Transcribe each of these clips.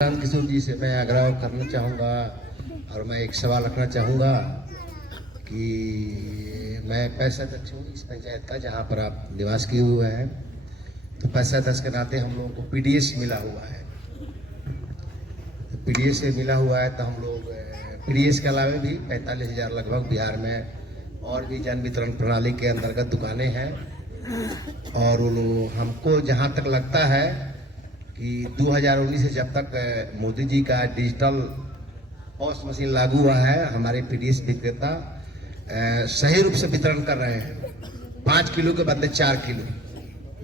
राम किशोर जी से मैं आग्रह करना चाहूँगा और मैं एक सवाल रखना चाहूँगा कि मैं पैसा अध्यक्ष हूँ इस पंचायत का जहाँ पर आप निवास किए हुए हैं। तो पैसा अध्यक्ष के नाते हम लोगों को पीडीएस मिला हुआ है। तो पीडीएस से मिला हुआ है तो हम लोग पीडीएस के अलावा भी 45,000 लगभग बिहार में और भी जन वितरण प्रणाली के अंतर्गत दुकानें हैं। और हमको जहाँ तक लगता है कि 2019 से जब तक मोदी जी का डिजिटल पॉस मशीन लागू हुआ है, हमारे पीडीएस विक्रेता सही रूप से वितरण कर रहे हैं। 5 किलो के बदले 4 किलो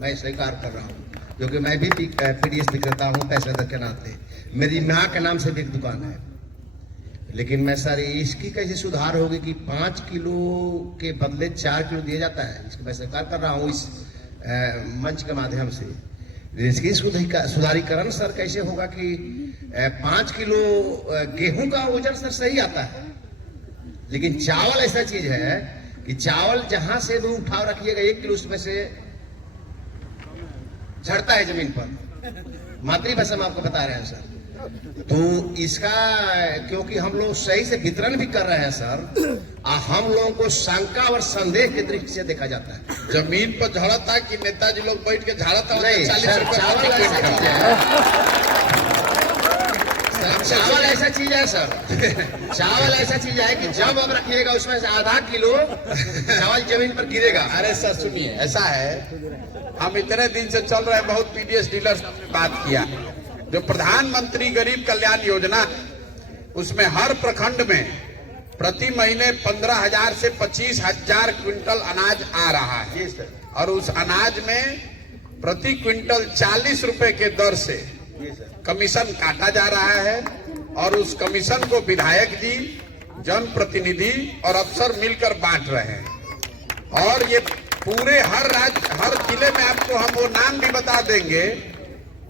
मैं स्वीकार कर रहा हूँ, क्योंकि मैं भी पीडीएस विक्रेता हूँ पैसे के नाते। मेरी माँ के नाम से भी एक दुकान है। लेकिन मैं सर इसकी कैसे सुधार होगी कि 5 किलो के बदले 4 किलो दिया जाता है, इसको मैं स्वीकार कर रहा हूँ इस मंच के माध्यम से। इसकी सुधारीकरण सर कैसे होगा कि 5 किलो गेहूं का वजन सर सही आता है, लेकिन चावल ऐसा चीज है कि चावल जहां से भी उठाव रखिएगा 1 किलो उसमें से झड़ता है जमीन पर। मातृभाषा में आपको बता रहे हैं सर। तो इसका क्योंकि हम लोग सही से वितरण भी कर रहे हैं सर, हम लोगों को शंका और संदेह की दृष्टि से देखा जाता है। जमीन पर झड़ता कि नेताजी लोग बैठ के झाड़ता? नहीं सर, चावल ऐसा चीज है सर, चावल ऐसा चीज है कि जब अब रखिएगा उसमें से आधा किलो चावल जमीन पर गिरेगा। अरे सर सुनिए, ऐसा है, हम इतने दिन से चल रहे हैं, बहुत पीडीएस डीलर से बात किया। जो प्रधानमंत्री गरीब कल्याण योजना, उसमें हर प्रखंड में प्रति महीने 15,000 से 25,000 क्विंटल अनाज आ रहा है। और उस अनाज में प्रति क्विंटल 40 रुपए के दर से कमीशन काटा जा रहा है। और उस कमीशन को विधायक जी, जनप्रतिनिधि और अफसर मिलकर बांट रहे हैं। और ये पूरे हर जिले में आपको हम वो नाम भी बता देंगे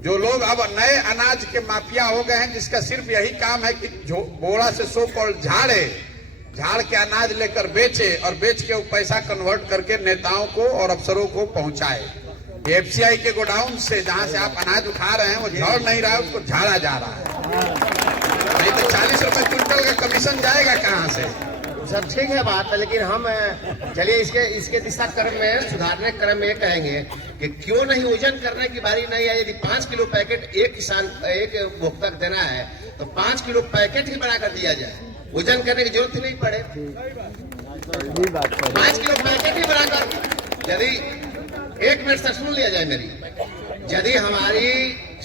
जो लोग अब नए अनाज के माफिया हो गए हैं, जिसका सिर्फ यही काम है कि बोरा से सो कॉल झाड़ के अनाज लेकर बेचे और बेच के वो पैसा कन्वर्ट करके नेताओं को और अफसरों को पहुंचाए। एफसीआई के गोडाउन से जहां से आप अनाज उठा रहे हैं वो झड़ नहीं रहा है, उसको झाड़ा जा रहा है। नहीं तो 40 रुपए क्विंटल का कमीशन जाएगा कहां से? सर ठीक है बात है, लेकिन हम चलिए इसके दिशा क्रम में सुधारने क्रम में कहेंगे कि क्यों नहीं वजन करने की बारी नहीं है। यदि 5 किलो पैकेट एक उपभोक्ता को देना है तो 5 किलो पैकेट ही बना कर दिया जाए, वजन करने की जरूरत ही नहीं पड़े। 5 किलो पैकेट ही बनाकर, यदि 1 मिनट तक सुन लिया जाए मेरी, यदि हमारी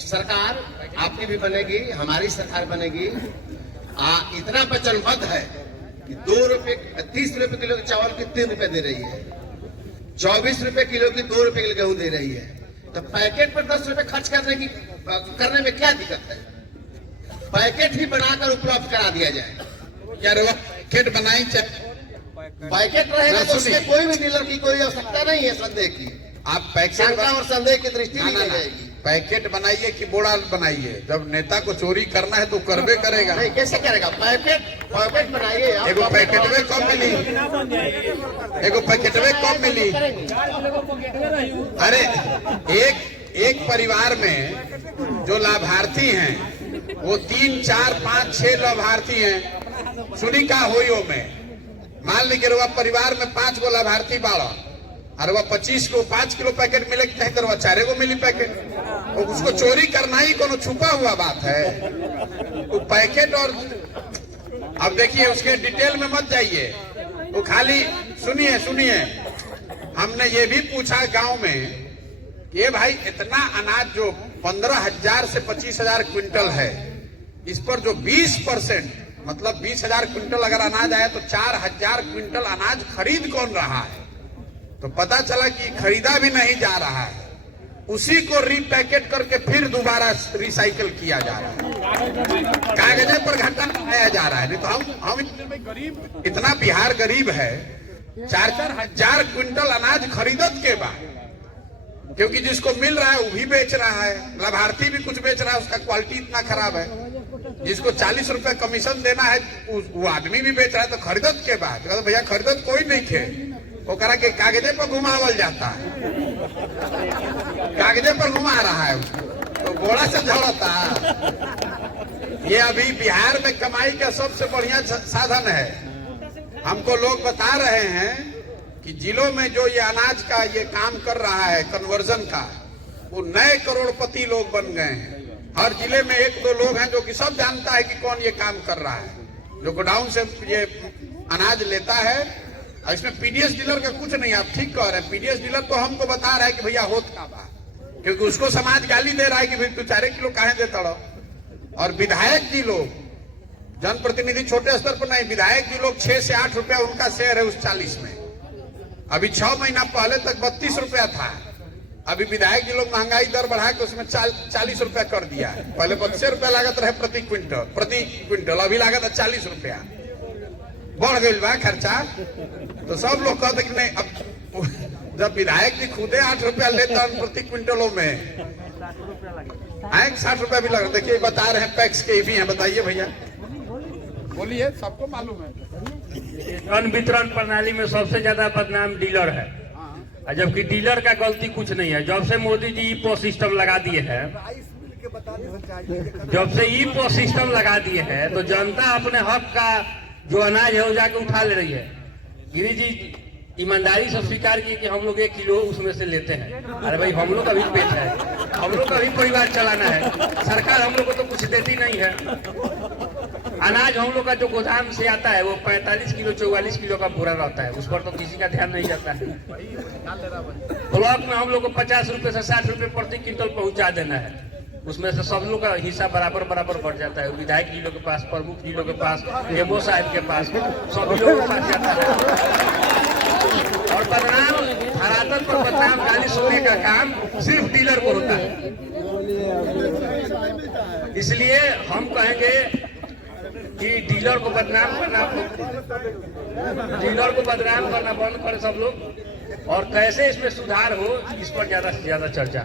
सरकार, आपकी भी बनेगी, हमारी सरकार बनेगी, इतना वचनबद्ध है कि 2 रुपए 30 रुपए किलो के चावल की 3 रुपए दे रही है, 24 रुपए किलो की 2 रुपए किलो गेहूं दे रही है, तो पैकेट पर 10 रुपए खर्च करने में क्या दिक्कत है? पैकेट ही बनाकर उपलब्ध करा दिया जाए। क्या पैकेट बनाई चाहिए? पैकेट रहेगा तो उसमें कोई भी डीलर की कोई आवश्यकता नहीं है संदेह की। आप पैकेट और संदेह की दृष्टि नहीं जाएगी। पैकेट बनाइए कि बोरा बनाइए? जब नेता को चोरी करना है तो करबे करेगा। नहीं, कैसे करेगा? पैकेट बनाइए। एगो पैकेट में कम मिली, एगो पैकेट में कम मिली। अरे एक परिवार में जो लाभार्थी हैं वो 3, 4, 5, 6 लाभार्थी हैं। सुनी का होइयो में मान लीजिए वह परिवार में 5 गो लाभार्थी बाड़ा और वह 25 को 5 किलो पैकेट मिले कहीं तो 4 गो मिली पैकेट। तो उसको चोरी करना ही कोनो छुपा हुआ बात है? वो पैकेट और अब देखिए उसके डिटेल में मत जाइए, वो खाली सुनिए हमने ये भी पूछा गांव में कि ये भाई इतना अनाज जो 15,000 से 25,000 क्विंटल है, इस पर जो 20% मतलब 20,000 क्विंटल अगर अनाज आया तो 4,000 क्विंटल अनाज खरीद कौन रहा है? तो पता चला कि खरीदा भी नहीं जा रहा है, उसी को रीपैकेट करके फिर दोबारा रिसाइकल किया जा रहा है, कागजे पर घाटा बनाया जा रहा है। नहीं तो हम इतना बिहार गरीब है, 4-4 हजार क्विंटल अनाज खरीदत के बाद, क्योंकि जिसको मिल रहा है वो भी बेच रहा है, लाभार्थी भी कुछ बेच रहा है, उसका क्वालिटी इतना खराब है। जिसको 40 रुपए कमीशन देना है वो आदमी भी बेच रहा है, तो खरीदत के बाद भैया खरीदत कोई नहीं थे, वो करा के कागजे पर घुमावल जाता है, कागजे पर घुमा रहा है उसको, तो घोड़ा से झड़ता। ये अभी बिहार में कमाई का सबसे बढ़िया साधन है। हमको लोग बता रहे हैं कि जिलों में जो ये अनाज का ये काम कर रहा है कन्वर्जन का, वो नए करोड़पति लोग बन गए हैं। हर जिले में एक दो लोग हैं जो कि सब जानता है कि कौन ये काम कर रहा है, जो गोडाउन से ये अनाज लेता है। और इसमें पीडीएस डीलर का कुछ नहीं, आप ठीक कह रहे हैं। पीडीएस डीलर तो हमको बता रहा है कि भैया होत का बा, क्योंकि उसको समाज गाली दे रहा है कि भाई तू 4 किलो काहे देता रहो। और विधायक जी लोग, जनप्रतिनिधि छोटे स्तर पर नहीं, विधायक जी लोग 6 से 8 रुपया उनका शेयर है उस 40 में। अभी 6 महीना पहले तक 32 रुपया था। अभी विधायक जी लोग महंगाई दर बढ़ा के उसमें 40 रुपया कर दिया है। पहले 32 रुपया लागत रहे प्रति क्विंटल, अभी लागत है 40 रुपया। बढ़ गई बा खर्चा। तो सब लोग कहते कि नहीं, अब जब विधायक जी खुदे 8 रुपया लेता है प्रति क्विंटलों में, 60 रुपया भी लग रहा। देखिए बता रहे हैं पैक्स के भी हैं, बताइए भैया, बोलिए, सबको मालूम है। अन्न वितरण प्रणाली में सबसे ज्यादा बदनाम डीलर है, जबकि डीलर का गलती कुछ नहीं है। जब से मोदी जी ईपो सिस्टम लगा दिए हैं, तो जनता अपने हक का जो अनाज है वो जाके उठा ले रही है। गिरी जी ईमानदारी से स्वीकार किए कि हम लोग 1 किलो उसमें से लेते हैं। अरे भाई, हम लोग का भी पेट है, हम लोग का भी परिवार चलाना है। सरकार हम लोग को तो कुछ देती नहीं है। अनाज हम लोग का जो गोदाम से आता है वो 45 किलो 44 किलो का पूरा रहता है, उस पर तो किसी का ध्यान नहीं जाता है। ब्लॉक में हम लोग को 50 रुपए से 60 रुपए प्रति क्विंटल पहुंचा देना है, उसमें से सब लोग का हिस्सा बराबर बढ़ जाता है। विधायक जी लोग के पास, प्रमुख जी लोग के पास, एमओ साहब के पास, सभी लोगों के पास जाता है। और बदनाम, धरातल पर बदनाम गाली सुनने का काम सिर्फ डीलर को होता है। इसलिए हम कहेंगे कि डीलर को बदनाम करना बंद करें सब लोग, और कैसे इसमें सुधार हो इस पर ज्यादा से ज्यादा चर्चा।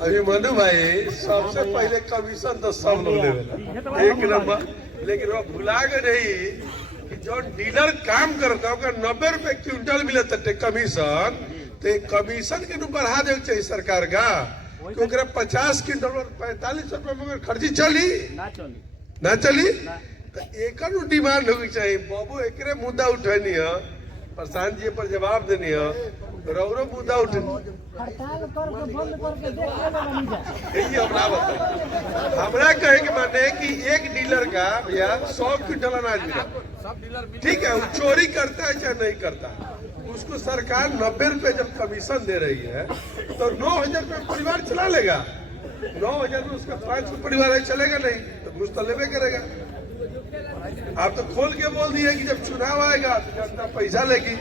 अभी मनु भाई, सबसे पहले कमीशन तो सब लोग लेवेला 1 नंबर, लेकिन वो भुला गए नहीं कि जो डीलर काम करता है 90 रुपए क्विंटल मिलता है कमीशन, तो कमीशन के बढ़ा दे चाहिए सरकार का, क्योंकि 50 क्विंटल और 45 रुपए में खर्ची चली ना चली। तो एक डिमांड होगी चाहिए बाबू, एक मुद्दा उठनी है, प्रशांत जी पर जवाब देनी है, रौरो मुद्दा उठनी। यही हमरा बताए, हमरा कहे के माने कि एक डीलर का भैया 100 क्विंटल अनाज मिला, ठीक है, वो चोरी करता है चाहे नहीं करता, उसको सरकार 90 रुपए जब कमीशन दे रही है तो 9,000 रुपए परिवार चला लेगा। 9,000 में उसका 5 परिवार चलेगा नहीं, तो घूस तो लेवे करेगा। आप तो खोल के बोल दिए कि जब चुनाव आएगा तो जनता पैसा लेगी,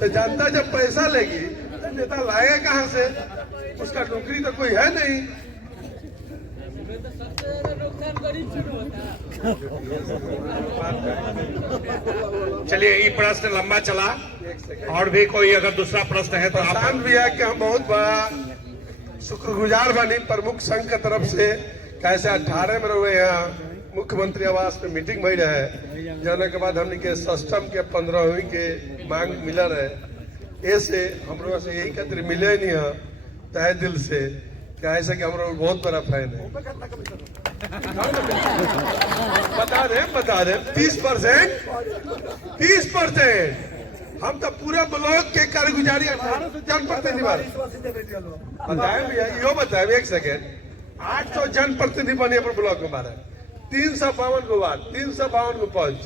तो जनता जब पैसा लेगी तो नेता लाएगा कहां से? उसका नौकरी तो कोई है नहीं। चलिए, ये प्रश्न लंबा चला, और भी कोई अगर दूसरा प्रश्न है तो आप। प्रशांत भैया के हम बहुत बड़ा शुक्रगुजार बनी प्रमुख संघ की तरफ से, कैसे 18 में रहे यहाँ मुख्यमंत्री आवास में मीटिंग भई रहे, जाने के बाद हमने के सिस्टम के 15वीं के मांग मिला रहे। ऐसे हम लोग से यही खातिर मिले नहीं है तहे दिल से, क्या ऐसे कि हम लोग बहुत बड़ा फैन है। बता दे 30%। हम तो पूरा ब्लॉक के कारगुजारी 18 से जनप्रतिनिधि बताए भैया, यो बताए 1 सेकेंड, 800 जनप्रतिनिधि बने पर ब्लॉक में हमारा, 352 को वार्ड, 352 को पंच,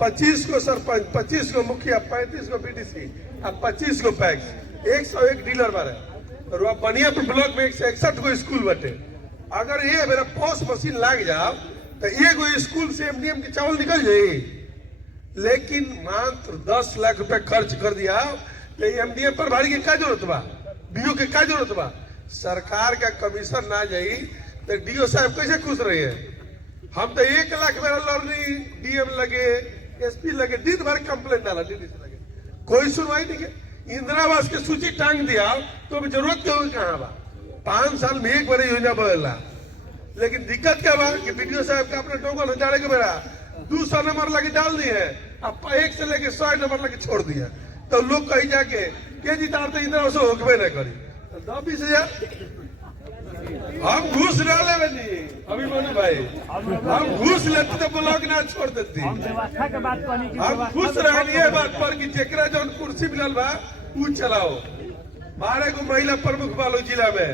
25 को सरपंच, 25 को मुखिया, 35 को बीडीसी और 25 को पैक्स, 101 डीलर बारे। और वह बनियापुर ब्लॉक में 161 को स्कूल बटे। अगर ये मेरा पोस्ट मशीन लाग जाओ तो एगो स्कूल से एमडीएम की चावल निकल जाए, लेकिन मात्र 10 लाख रुपए खर्च कर दिया तो एमडीएम पर भारी के क्या जरूरत बा, डीओ के क्या जरूरत बा? सरकार का कमीशन ना जाई तो डीओ साहब कैसे खुश रहे हैं? हम तो 1 लाख मेरा लर्निंग डीएम लगे, एसपी लगे, दिन भर कंप्लेन डाला, डीडीसी लगे, कोई सुनवाई नहीं है। इंदिरा आवास की सूची टांग दिया तो अभी जरूरत क्या होगी कहाँ बा? 5 साल में 1 बार योजना बदला, लेकिन दिक्कत क्या बा कि बीडीओ साहब का अपने टोकन हटाने के बेरा 200 नंबर लगे डाल दिए, अब 1 से लेके 100 नंबर लगे छोड़ दिया, तो लोग कहीं जाके के जी तार तो इंदिरा आवास होकबे नहीं करी, 10-20 हजार हम घूस डाले नहीं, अभी बोलो भाई, हम घूस लेते तो ब्लॉक ना छोड़ देती। व्यवस्था के बात कहनी कि हम खुश रहनी बात पर कि जेकरा जौन कुर्सी मिलल बा ऊ चलाओ। 12 गो महिला प्रमुख बालो जिला में,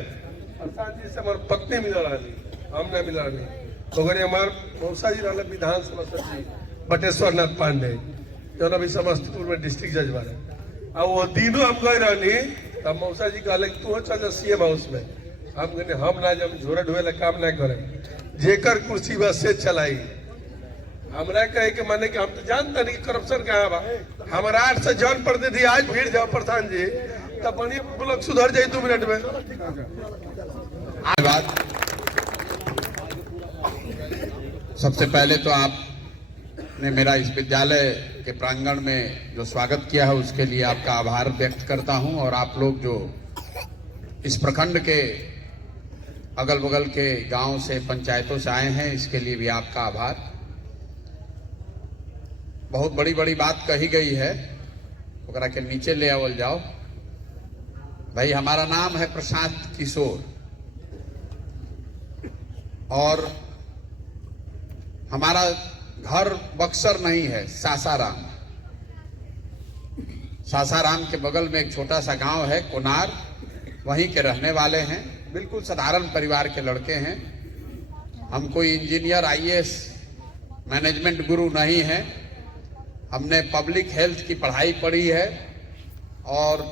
और साथ ही से हमार पत्नी मिलल रही, हम ना मिलल रही। तो हमार मौसा जी रहा विधानसभा सचिव बटेश्वर नाथ पांडे, जो अभी समस्तीपुर में डिस्ट्रिक्ट जज बने। अब वो दिनों हम गए रहनी, तब मौसा जी कहले तू चल जा सीएम हाउस में। हम कहने हम ना जब झोरा ढोए काम ना करे, जेकर कुर्सी बस से चलाई। हमरा कहे के माने कि हम तो जानता नहीं कि करप्शन कहाँ बा। हमारा 8 से जन प्रतिनिधि आज भीड़ जाओ प्रधान जी, तब बढ़िया ब्लॉक सुधर जाये 2 मिनट में। धन्यवाद। सबसे पहले तो आपने मेरा इस विद्यालय के प्रांगण में जो स्वागत किया है उसके लिए आपका आभार व्यक्त करता हूं, और आप लोग जो इस प्रखंड के अगल बगल के गांव से पंचायतों से आए हैं इसके लिए भी आपका आभार। बहुत बड़ी बड़ी बात कही गई है, ओकरा के नीचे ले आवल जाओ। भाई हमारा नाम है प्रशांत किशोर, और हमारा घर बक्सर नहीं है, सासाराम। सासाराम के बगल में एक छोटा सा गांव है कोनार, वहीं के रहने वाले हैं। बिल्कुल साधारण परिवार के लड़के हैं। हम कोई इंजीनियर आईएएस मैनेजमेंट गुरु नहीं हैं। हमने पब्लिक हेल्थ की पढ़ाई पढ़ी है और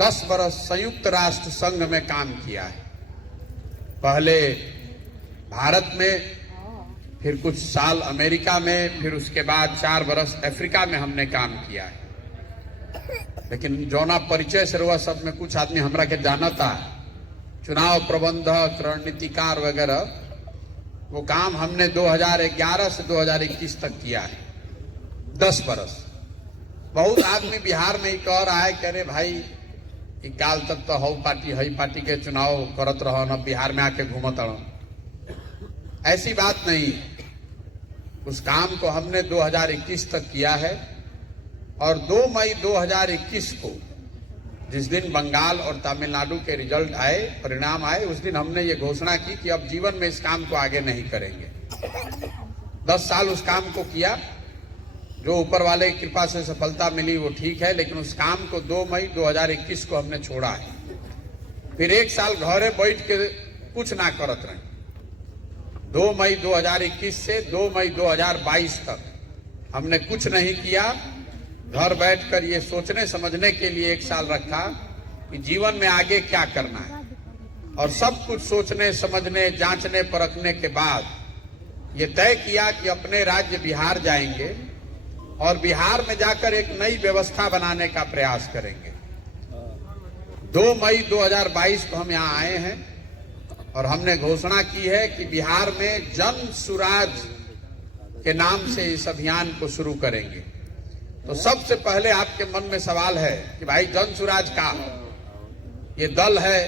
10 बरस संयुक्त राष्ट्र संघ में काम किया है। पहले भारत में, फिर कुछ साल अमेरिका में, फिर उसके बाद 4 बरस अफ्रीका में हमने काम किया है। लेकिन जौना परिचय से हुआ सब में कुछ आदमी हमरा के जाना था, चुनाव प्रबंधक, रणनीतिकार वगैरह, वो काम हमने 2011 से 2021 तक किया है, 10 बरस। बहुत आदमी बिहार में ही कह रहा है कि अरे भाई कि काल तक तो हई पार्टी के चुनाव करत रहो न, बिहार में आके घूमत रहो। ऐसी बात नहीं। उस काम को हमने 2021 तक किया है, और 2 मई 2021 को जिस दिन बंगाल और तमिलनाडु के रिजल्ट आए, परिणाम आए, उस दिन हमने ये घोषणा की कि अब जीवन में इस काम को आगे नहीं करेंगे। 10 साल उस काम को किया, जो ऊपर वाले की कृपा से सफलता मिली वो ठीक है, लेकिन उस काम को 2 मई 2021 को हमने छोड़ा है। फिर 1 साल घरे बैठ के कुछ ना करत रहे। 2 मई 2021 से 2 मई 2022 तक हमने कुछ नहीं किया। घर बैठकर ये सोचने समझने के लिए 1 साल रखा कि जीवन में आगे क्या करना है, और सब कुछ सोचने समझने जांचने परखने के बाद ये तय किया कि अपने राज्य बिहार जाएंगे और बिहार में जाकर एक नई व्यवस्था बनाने का प्रयास करेंगे। 2 मई 2022 को हम यहाँ आए हैं और हमने घोषणा की है कि बिहार में जन सुराज के नाम से इस अभियान को शुरू करेंगे। तो सबसे पहले आपके मन में सवाल है कि भाई जन सुराज का, ये दल है,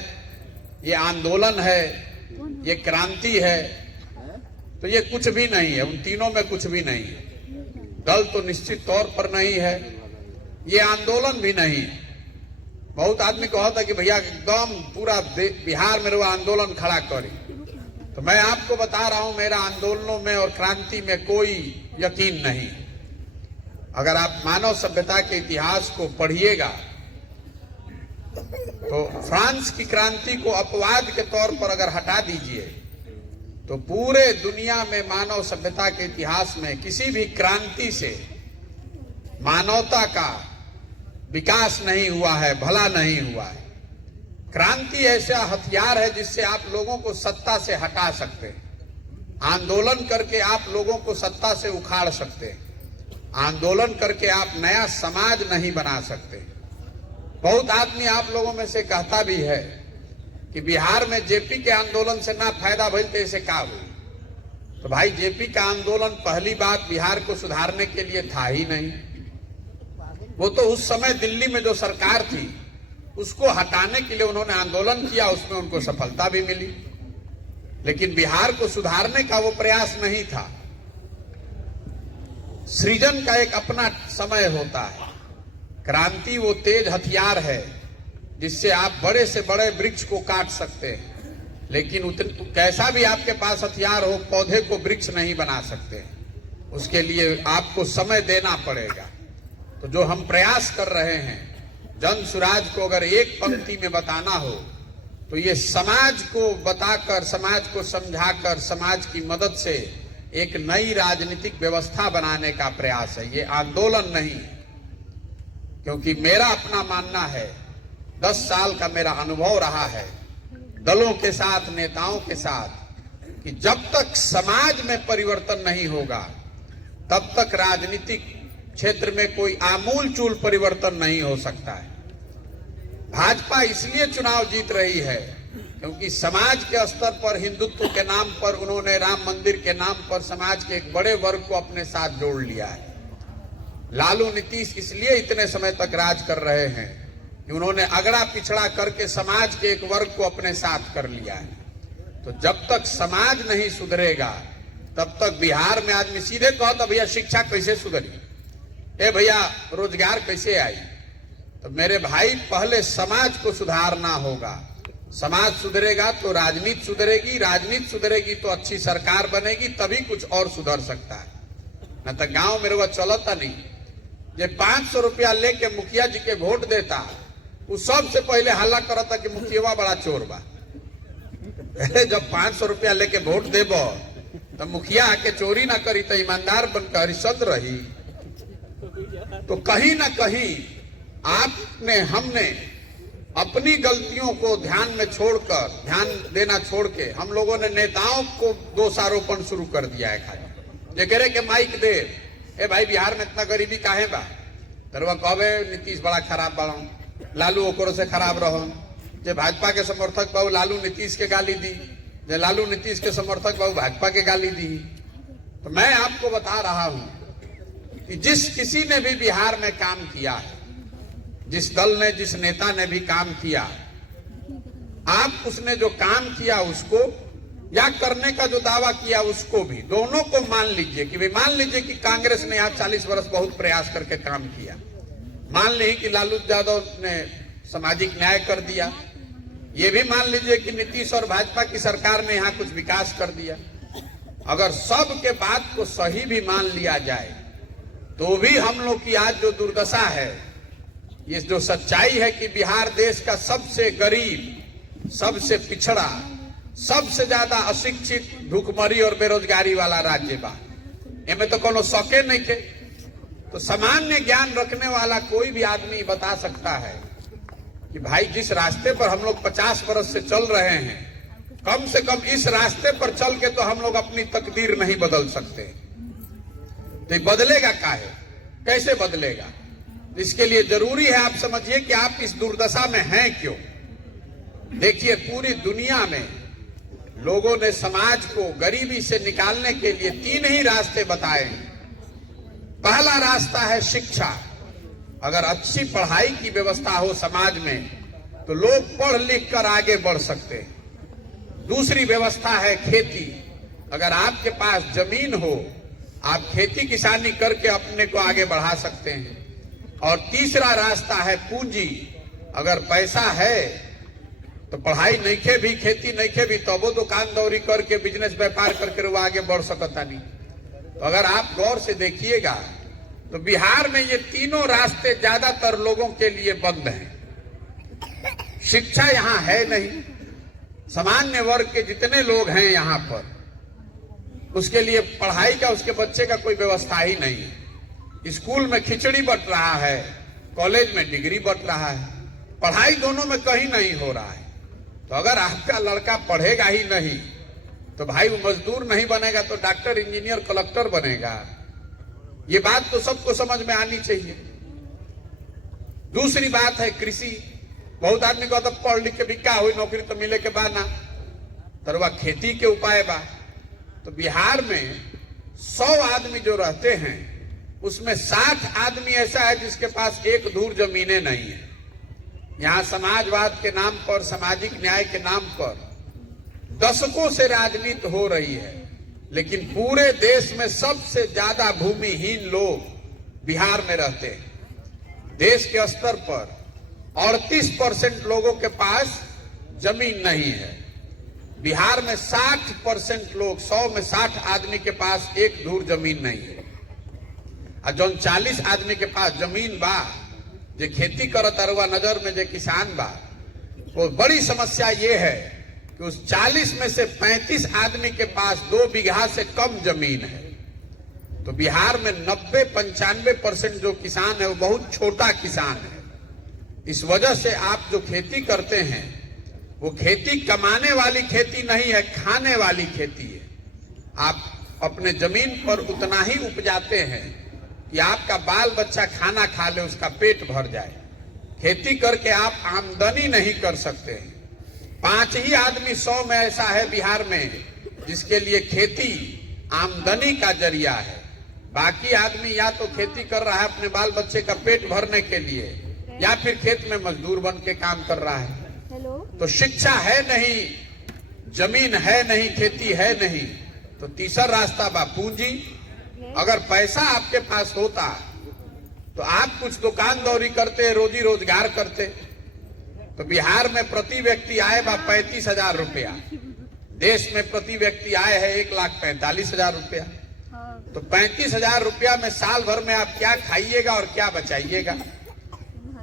ये आंदोलन है, ये क्रांति है? तो ये कुछ भी नहीं है, उन तीनों में कुछ भी नहीं है। दल तो निश्चित तौर पर नहीं है, ये आंदोलन भी नहीं है। बहुत आदमी कहता है कि भैया एकदम पूरा बिहार में वो आंदोलन खड़ा करी। तो मैं आपको बता रहा हूं, मेरा आंदोलनों में और क्रांति में कोई यकीन नहीं। अगर आप मानव सभ्यता के इतिहास को पढ़िएगा तो फ्रांस की क्रांति को अपवाद के तौर पर अगर हटा दीजिए तो पूरे दुनिया में मानव सभ्यता के इतिहास में किसी भी क्रांति से मानवता का विकास नहीं हुआ है, भला नहीं हुआ है। क्रांति ऐसा हथियार है जिससे आप लोगों को सत्ता से हटा सकते हैं। आंदोलन करके आप लोगों को सत्ता से उखाड़ सकते हैं। आंदोलन करके आप नया समाज नहीं बना सकते। बहुत आदमी आप लोगों में से कहता भी है कि बिहार में जेपी के आंदोलन से ना फायदा भइल तो इसे का हुई। तो भाई जेपी का आंदोलन पहली बात बिहार को सुधारने के लिए था ही नहीं। वो तो उस समय दिल्ली में जो सरकार थी उसको हटाने के लिए उन्होंने आंदोलन किया, उसमें उनको सफलता भी मिली, लेकिन बिहार को सुधारने का वो प्रयास नहीं था। सृजन का एक अपना समय होता है। क्रांति वो तेज हथियार है जिससे आप बड़े से बड़े वृक्ष को काट सकते हैं। लेकिन कैसा भी आपके पास हथियार हो, पौधे को वृक्ष नहीं बना सकते। उसके लिए आपको समय देना पड़ेगा। तो जो हम प्रयास कर रहे हैं, जन सुराज को अगर एक पंक्ति में बताना हो तो ये समाज को बताकर, समाज को समझाकर, समाज की मदद से एक नई राजनीतिक व्यवस्था बनाने का प्रयास है। ये आंदोलन नहीं है, क्योंकि मेरा अपना मानना है, 10 साल का मेरा अनुभव रहा है दलों के साथ, नेताओं के साथ, कि जब तक समाज में परिवर्तन नहीं होगा तब तक राजनीतिक क्षेत्र में कोई आमूलचूल परिवर्तन नहीं हो सकता है। भाजपा इसलिए चुनाव जीत रही है क्योंकि समाज के स्तर पर, हिंदुत्व के नाम पर उन्होंने, राम मंदिर के नाम पर समाज के एक बड़े वर्ग को अपने साथ जोड़ लिया है। लालू नीतीश इसलिए इतने समय तक राज कर रहे हैं कि उन्होंने अगड़ा पिछड़ा करके समाज के एक वर्ग को अपने साथ कर लिया है। तो जब तक समाज नहीं सुधरेगा तब तक बिहार में आदमी सीधे कहता, भैया शिक्षा कैसे सुधरी, ए भैया रोजगार कैसे आई। तो मेरे भाई, पहले समाज को सुधारना होगा। समाज सुधरेगा तो राजनीति सुधरेगी, राजनीति सुधरेगी तो अच्छी सरकार बनेगी, तभी कुछ और सुधर सकता है। न तो गांव में वो चलता नहीं। ये 500 रुपया लेके मुखिया जी के वोट देता, वो सबसे पहले हल्ला करता कि मुखिया बड़ा चोर बा। जब 500 रुपया लेके वोट देबो तो मुखिया आके चोरी ना करी तो ईमानदार बनकर हरिश्चंद्र रही। तो कहीं ना कहीं आपने, हमने अपनी गलतियों को ध्यान में छोड़कर, ध्यान देना छोड़ के, हम लोगों ने नेताओं को दोषारोपण शुरू कर दिया है। खाली ये कह रहे कि माइक दे, ए भाई बिहार में इतना गरीबी काहे बा, तरवा कहबे नीतीश बड़ा खराब बा, लालू ओकरो से खराब रहो। जे भाजपा के समर्थक बाबू लालू नीतीश के गाली दी, जे लालू नीतीश के समर्थक बाबू भाजपा के गाली दी। तो मैं आपको बता रहा हूं कि जिस किसी ने भी बिहार में काम किया है, जिस दल ने, जिस नेता ने भी काम किया, आप उसने जो काम किया उसको, या करने का जो दावा किया उसको भी, दोनों को मान लीजिए कि मान लीजिए कि कांग्रेस ने यहाँ 40 वर्ष बहुत प्रयास करके काम किया, मान लीजिए कि लालू यादव ने सामाजिक न्याय कर दिया, ये भी मान लीजिए कि नीतीश और भाजपा की सरकार ने यहाँ कुछ विकास कर दिया। अगर सब के बात को सही भी मान लिया जाए तो भी हम लोग की आज जो दुर्दशा है, ये जो सच्चाई है कि बिहार देश का सबसे गरीब, सबसे पिछड़ा, सबसे ज्यादा अशिक्षित, भूखमरी और बेरोजगारी वाला राज्य बा। इनमें तो कोनो शौके नहीं के। तो सामान्य ज्ञान रखने वाला कोई भी आदमी बता सकता है कि भाई जिस रास्ते पर हम लोग 50 वर्ष से चल रहे हैं, कम से कम इस रास्ते पर चल के तो हम लोग अपनी तकदीर नहीं बदल सकते। तो बदलेगा काहे, कैसे बदलेगा? इसके लिए जरूरी है आप समझिए कि आप इस दुर्दशा में हैं क्यों। देखिए, पूरी दुनिया में लोगों ने समाज को गरीबी से निकालने के लिए 3 ही रास्ते बताए। पहला रास्ता है शिक्षा। अगर अच्छी पढ़ाई की व्यवस्था हो समाज में तो लोग पढ़ लिख कर आगे बढ़ सकते हैं। दूसरी व्यवस्था है खेती। अगर आपके पास जमीन हो, आप खेती किसानी करके अपने को आगे बढ़ा सकते हैं। और तीसरा रास्ता है पूंजी। अगर पैसा है तो पढ़ाई नहीं खे भी, खेती नहीं खे भी, तो वो दुकान दौरी करके, बिजनेस व्यापार करके वो आगे बढ़ सकता नहीं। तो अगर आप गौर से देखिएगा तो बिहार में ये तीनों रास्ते ज्यादातर लोगों के लिए बंद हैं। शिक्षा यहाँ है नहीं। सामान्य वर्ग के जितने लोग हैं यहाँ पर, उसके लिए पढ़ाई का, उसके बच्चे का कोई व्यवस्था ही नहीं है। स्कूल में खिचड़ी बंट रहा है, कॉलेज में डिग्री बंट रहा है, पढ़ाई दोनों में कहीं नहीं हो रहा है। तो अगर आपका लड़का पढ़ेगा ही नहीं तो भाई वो मजदूर नहीं बनेगा तो डॉक्टर, इंजीनियर, कलेक्टर बनेगा। ये बात तो सबको समझ में आनी चाहिए। दूसरी बात है कृषि। बहुत आदमी को तो पढ़ लिख के भी क्या हुई, नौकरी तो मिले के बाद ना, तरवा खेती के उपाय बा। तो बिहार में 100 आदमी जो रहते हैं उसमें 60 आदमी ऐसा है जिसके पास एक धूर जमीनें नहीं है। यहाँ समाजवाद के नाम पर, सामाजिक न्याय के नाम पर दशकों से राजनीति हो रही है, लेकिन पूरे देश में सबसे ज्यादा भूमिहीन लोग बिहार में रहते हैं। देश के स्तर पर 38% लोगों के पास जमीन नहीं है। बिहार में 60% लोग, 100 में 60 आदमी के पास एक धूर जमीन नहीं है। और जौन 40 आदमी के पास जमीन बा, जे खेती करत अरुआ नजर में जे किसान बा, वो बड़ी समस्या ये है कि उस 40 में से 35 आदमी के पास 2 बीघा से कम जमीन है। तो बिहार में 90-95% जो किसान है वो बहुत छोटा किसान है। इस वजह से आप जो खेती करते हैं वो खेती कमाने वाली खेती नहीं है, खाने वाली खेती है। आप अपने जमीन पर उतना ही उपजाते हैं कि आपका बाल बच्चा खाना खा ले, उसका पेट भर जाए। खेती करके आप आमदनी नहीं कर सकते हैं। 5 ही आदमी 100 में ऐसा है बिहार में जिसके लिए खेती आमदनी का जरिया है। बाकी आदमी या तो खेती कर रहा है अपने बाल बच्चे का पेट भरने के लिए, या फिर खेत में मजदूर बन के काम कर रहा है। तो शिक्षा है नहीं, जमीन है नहीं, खेती है नहीं, तो तीसरा रास्ता बा पूंजी। अगर पैसा आपके पास होता तो आप कुछ दुकानदौरी करते, रोजी रोजगार करते। तो बिहार में प्रति व्यक्ति आय बा 35,000 रुपया, देश में प्रति व्यक्ति आय है 1,45,000 रुपया। तो 35,000 रुपया में साल भर में आप क्या खाइएगा और क्या बचाइएगा?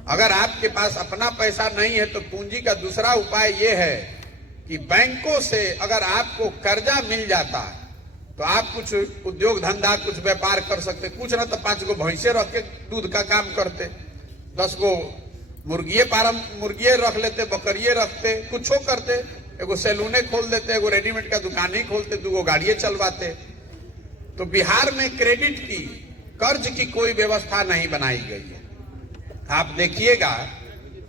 अगर आपके पास अपना पैसा नहीं है तो पूंजी का दूसरा उपाय यह है कि बैंकों से अगर आपको कर्जा मिल जाता तो आप कुछ उद्योग धंधा, कुछ व्यापार कर सकते। कुछ ना तो 5 गो भैंसे रख के दूध का काम करते, 10 गो मुर्गिए रख लेते, बकरिए रखते, कुछ करते, एगो सैलूने खोल देते, एगो रेडीमेड का दुकान ही खोलते, 2 गो गाड़िए चलवाते। तो बिहार में क्रेडिट की, कर्ज की कोई व्यवस्था नहीं बनाई गई है। आप देखिएगा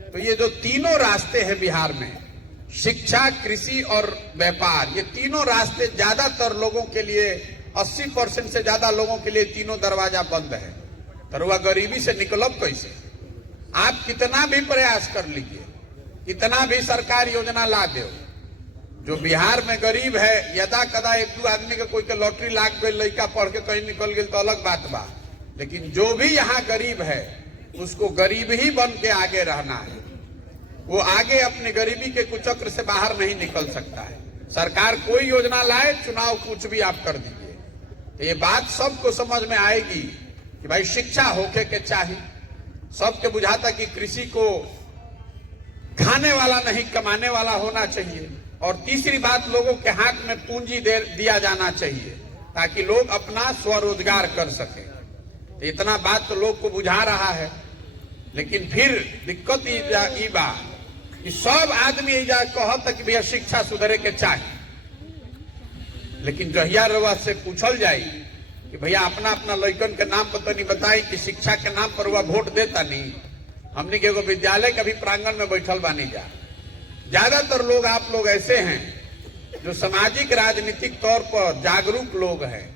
तो ये जो तीनों रास्ते हैं बिहार में, शिक्षा, कृषि और व्यापार, ये तीनों रास्ते ज्यादातर लोगों के लिए, 80% से ज्यादा लोगों के लिए तीनों दरवाजा बंद है। तरुआ गरीबी से निकलब कैसे? आप कितना भी प्रयास कर लीजिए, कितना भी सरकार योजना ला दे, जो बिहार में गरीब है, यदा कदा 1-2 आदमी के कोई के लॉटरी लाग गई, लड़का पढ़ के कहीं निकल गई तो अलग बात बा, लेकिन जो भी यहाँ गरीब है उसको गरीब ही बन के आगे रहना है। वो आगे अपने गरीबी के कुचक्र से बाहर नहीं निकल सकता है। सरकार कोई योजना लाए, चुनाव कुछ भी आप कर दीजिए, तो ये बात सबको समझ में आएगी कि भाई शिक्षा होके के चाहिए। सबके बुझाता कि कृषि को खाने वाला नहीं, कमाने वाला होना चाहिए। और तीसरी बात, लोगों के हाथ में पूंजी दिया जाना चाहिए ताकि लोग अपना स्वरोजगार कर सके। तो इतना बात तो लोग को बुझा रहा है, लेकिन फिर दिक्कत ई बा कि सब आदमी कहता कि भैया शिक्षा सुधरे के चाहिए, लेकिन जहिया रवा से पूछल जाई कि भैया अपना अपना लड़कन के नाम पर तो नहीं बताई कि शिक्षा के नाम पर वह वोट देता नहीं। हमने के एगो विद्यालय के भी प्रांगण में बैठल बानी जा। ज्यादातर लोग, आप लोग ऐसे हैं जो सामाजिक राजनीतिक तौर पर जागरूक लोग हैं।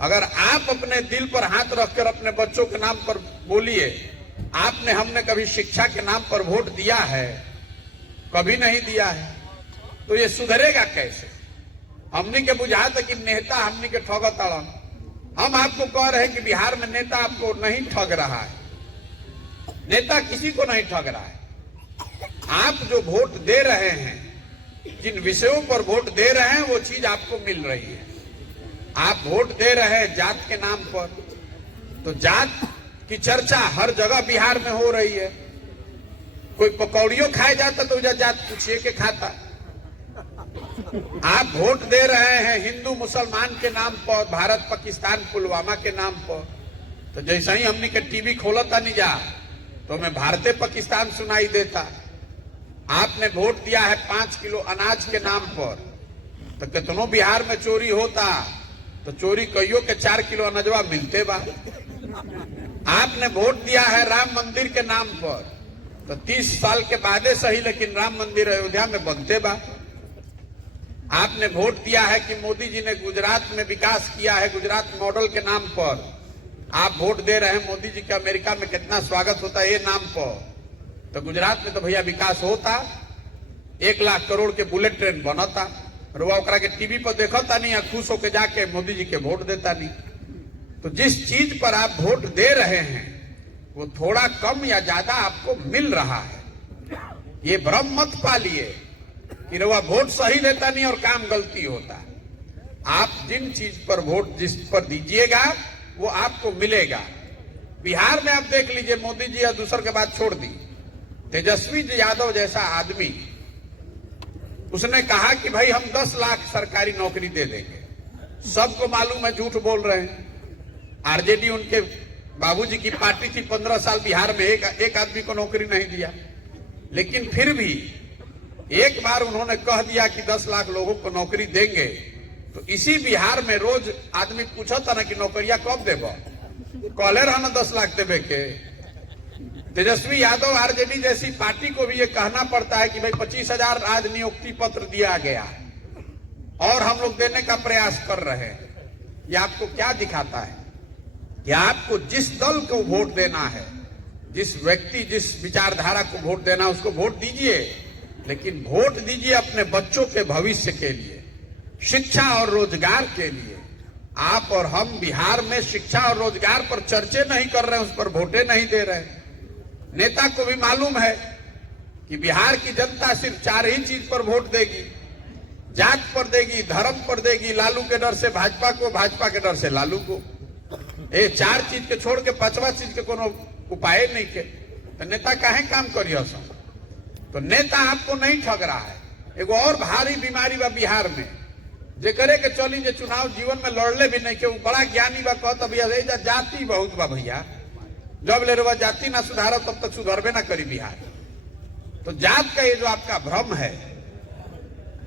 अगर आप अपने दिल पर हाथ रखकर अपने बच्चों के नाम पर बोलिए, आपने, हमने कभी शिक्षा के नाम पर वोट दिया है? कभी नहीं दिया है। तो ये सुधरेगा कैसे? हमने के बुझाता कि नेता हमने के ठगत अड़न। हम आपको कह रहे हैं कि बिहार में नेता आपको नहीं ठग रहा है, नेता किसी को नहीं ठग रहा है। आप जो वोट दे रहे हैं, जिन विषयों पर वोट दे रहे हैं, वो चीज आपको मिल रही है। आप वोट दे रहे हैं जात के नाम पर, तो जात की चर्चा हर जगह बिहार में हो रही है। कोई पकौड़ियों खाए जाता तो जात पूछिए के खाता। आप वोट दे रहे हैं हिंदू मुसलमान के नाम पर, भारत पाकिस्तान पुलवामा के नाम पर, तो जैसे ही हमने के टीवी खोलता नहीं जा तो हमें भारतीय पाकिस्तान सुनाई देता। आपने वोट दिया है 5 किलो अनाज के नाम पर, तो कितनों बिहार में चोरी होता तो चोरी कईयों के 4 किलो अनाजवा मिलते बा। आपने वोट दिया है राम मंदिर के नाम पर, तो 30 साल के बादे सही, लेकिन राम मंदिर अयोध्या में बनते बा। आपने वोट दिया है कि मोदी जी ने गुजरात में विकास किया है, गुजरात मॉडल के नाम पर। आप वोट दे रहे हैं मोदी जी का अमेरिका में कितना स्वागत होता है ये नाम पर, तो गुजरात में तो भैया विकास होता, 1 लाख करोड़ के बुलेट ट्रेन बनता, और वह ओकरा के टीवी पर देखता नहीं, खुश होकर जाके मोदी जी के वोट देता नहीं। तो जिस चीज पर आप वोट दे रहे हैं वो थोड़ा कम या ज्यादा आपको मिल रहा है। ये भ्रम मत पालिए कि रवा वोट सही देता नहीं और काम गलती होता। आप जिन चीज पर वोट जिस पर दीजिएगा वो आपको मिलेगा। बिहार में आप देख लीजिए, मोदी जी या दूसर के बाद छोड़ दी, तेजस्वी यादव जैसा आदमी उसने कहा कि भाई हम 10 लाख सरकारी नौकरी दे देंगे। सबको मालूम है झूठ बोल रहे हैं। आरजेडी उनके बाबूजी की पार्टी थी, 15 साल बिहार में एक आदमी को नौकरी नहीं दिया। लेकिन फिर भी एक बार उन्होंने कह दिया कि 10 लाख लोगों को नौकरी देंगे, तो इसी बिहार में रोज आदमी पूछा था ना कि नौकरिया कब देबो, कहले रहना 10 लाख देवे के। तेजस्वी यादव आरजेडी जैसी पार्टी को भी ये कहना पड़ता है कि भाई 25,000 आज नियुक्ति पत्र दिया गया और हम लोग देने का प्रयास कर रहे हैं। ये आपको क्या दिखाता है कि आपको जिस दल को वोट देना है, जिस व्यक्ति जिस विचारधारा को वोट देना है, उसको वोट दीजिए, लेकिन वोट दीजिए अपने बच्चों के भविष्य के लिए, शिक्षा और रोजगार के लिए। आप और हम बिहार में शिक्षा और रोजगार पर चर्चे नहीं कर रहे हैं, उस पर वोटें नहीं दे रहे हैं। नेता को भी मालूम है कि बिहार की जनता सिर्फ 4 ही चीज पर वोट देगी, जात पर देगी, धर्म पर देगी, लालू के डर से भाजपा को, भाजपा के डर से लालू को। ये 4 चीज के छोड़ के 5वां चीज के कोनो उपाय नहीं के, तो नेता काहे काम करिए। तो नेता आपको नहीं ठग रहा है। एगो और भारी बीमारी बा बिहार में, जे करे के चली जे चुनाव जीवन में लड़ले भी नहीं के, वो बड़ा ज्ञानी बा, कहता भैया जाति बहुत बा भैया, जब ले रहा जाति ना सुधारो तब तक सुधरबे ना करी बिहार। तो जात का ये जो आपका भ्रम है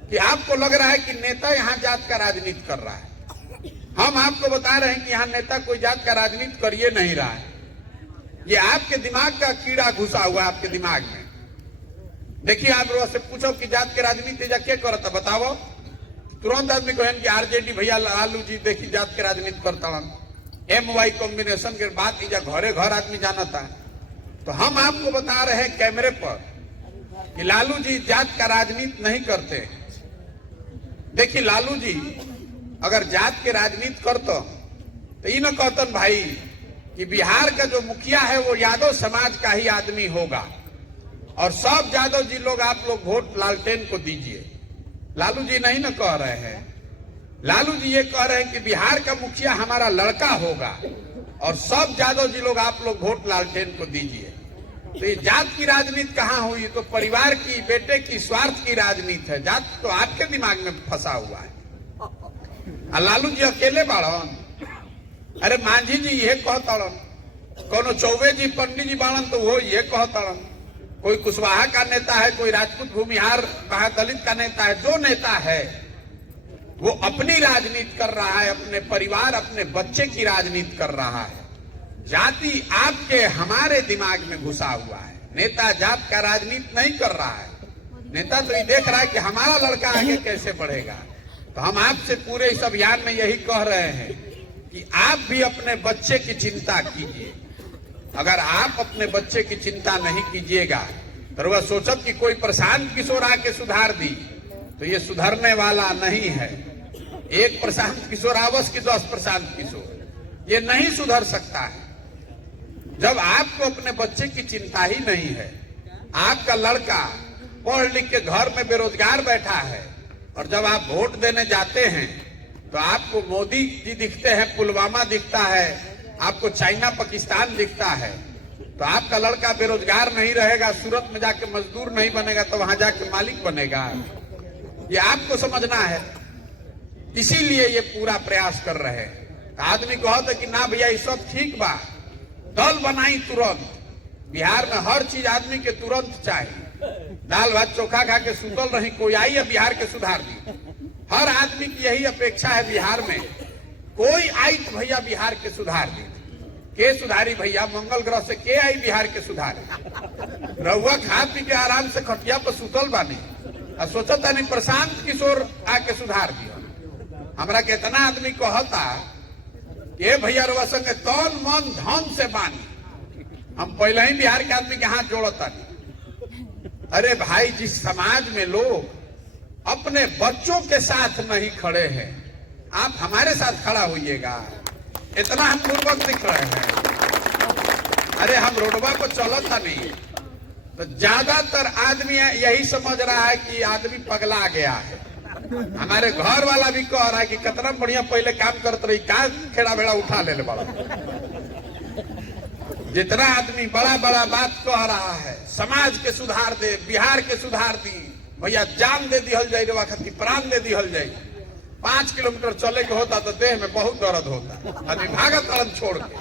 कि आपको लग रहा है कि नेता यहाँ जात का राजनीति कर रहा है, हम आपको बता रहे हैं कि यहाँ नेता कोई जात का राजनीति करिए नहीं रहा है। ये आपके दिमाग का कीड़ा घुसा हुआ है आपके दिमाग में। देखिए, आप लोग से पूछो कि जात के राजनीति जा क्या करता बताओ, तुरंत आदमी कहें कि आरजेडी भैया लालू जी देखी जात के राजनीति करता, MY कॉम्बिनेशन के बाद इजा घरे घर आदमी जाना था। तो हम आपको बता रहे हैं कैमरे पर कि लालू जी जात का राजनीति नहीं करते। देखिए, लालू जी अगर जात के राजनीति करते तो ये न कहतन भाई कि बिहार का जो मुखिया है वो यादव समाज का ही आदमी होगा और सब यादव जी लोग आप लोग वोट लालटेन को दीजिए। लालू जी नहीं न कह रहे हैं। लालू जी ये कह रहे हैं कि बिहार का मुखिया हमारा लड़का होगा और सब यादव जी लोग आप लोग वोट लालटेन को दीजिए। तो ये जात की राजनीति कहाँ हुई? तो परिवार की, बेटे की स्वार्थ की राजनीति है। जात तो आपके दिमाग में फंसा हुआ है। और लालू जी अकेले बाड़न? अरे मांझी जी ये कहतड़न, कोनो चौबे जी पंडित जी बाड़न तो वो ये कहतड़न, कोई कुशवाहा का नेता है, कोई राजपूत भूमिहार महादलित का नेता है। जो नेता है वो अपनी राजनीति कर रहा है, अपने परिवार अपने बच्चे की राजनीति कर रहा है। जाति आपके हमारे दिमाग में घुसा हुआ है। नेता जात का राजनीति नहीं कर रहा है। नेता तो ये देख रहा है कि हमारा लड़का आगे कैसे बढ़ेगा। तो हम आपसे पूरे इस अभियान में यही कह रहे हैं कि आप भी अपने बच्चे की चिंता कीजिए। अगर आप अपने बच्चे की चिंता नहीं कीजिएगा तो वह सोचब कि कोई प्रशांत किशोर आके सुधार दी, तो ये सुधरने वाला नहीं है। एक प्रशांत किशोर आवस की 10 प्रशांत किशोर, ये नहीं सुधर सकता है। जब आपको अपने बच्चे की चिंता ही नहीं है, आपका लड़का पढ़ लिख के घर में बेरोजगार बैठा है और जब आप वोट देने जाते हैं तो आपको मोदी जी दिखते हैं, पुलवामा दिखता है, आपको चाइना पाकिस्तान दिखता है। तो आपका लड़का बेरोजगार नहीं रहेगा, सूरत में जाके मजदूर नहीं बनेगा, तो वहां जाके मालिक बनेगा। ये आपको समझना है। इसीलिए ये पूरा प्रयास कर रहे हैं। आदमी कहते कि ना भैया ये सब ठीक बा, दल बनाई तुरंत। बिहार में हर चीज आदमी के तुरंत चाहिए। दाल भात चोखा खा के सुतल रही, कोई आई है बिहार के सुधार दी। हर आदमी की यही अपेक्षा है बिहार में, कोई आई तो भैया बिहार के सुधार दी। के सुधारी भैया? मंगल ग्रह से के आई बिहार के सुधार? रहुआ खा पी के आराम से खटिया पर सुतल बानी और सोचता नहीं प्रशांत किशोर आके सुधार दिया। हमरा कितना आदमी कहता ये भैया रवा संग तन मन धन से बानी, हम पहले ही बिहार के आदमी के हाथ जोड़ता नहीं। अरे भाई, जिस समाज में लोग अपने बच्चों के साथ नहीं खड़े हैं, आप हमारे साथ खड़ा होइएगा। इतना हम पूर्वक दिख रहे हैं। अरे हम रोडवा पर चलता नहीं, तो ज्यादातर आदमी यही समझ रहा है कि आदमी पगला गया है। हमारे घर वाला भी कह रहा है कि कितना बढ़िया पहले काम करते रही, क्या खेड़ा बेड़ा उठा ले बड़ा। जितना आदमी बड़ा बड़ा बात कह रहा है, समाज के सुधार दे, बिहार के सुधार दी, भैया जान दे दिहल जाए, रेवा खाती प्राण दे दिहल जाए। 5 किलोमीटर चले के होता तो देह में बहुत दर्द होता, आदमी भागत तड़न छोड़ के।